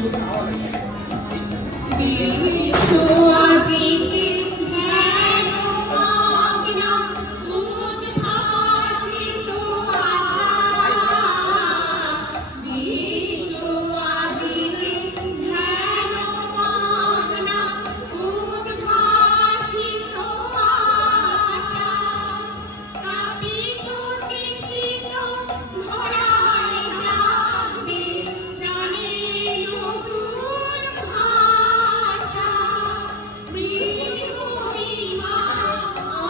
Dengan.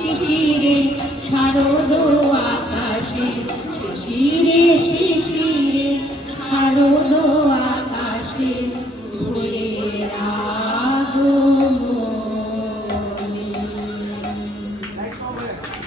শিশিরে শারদ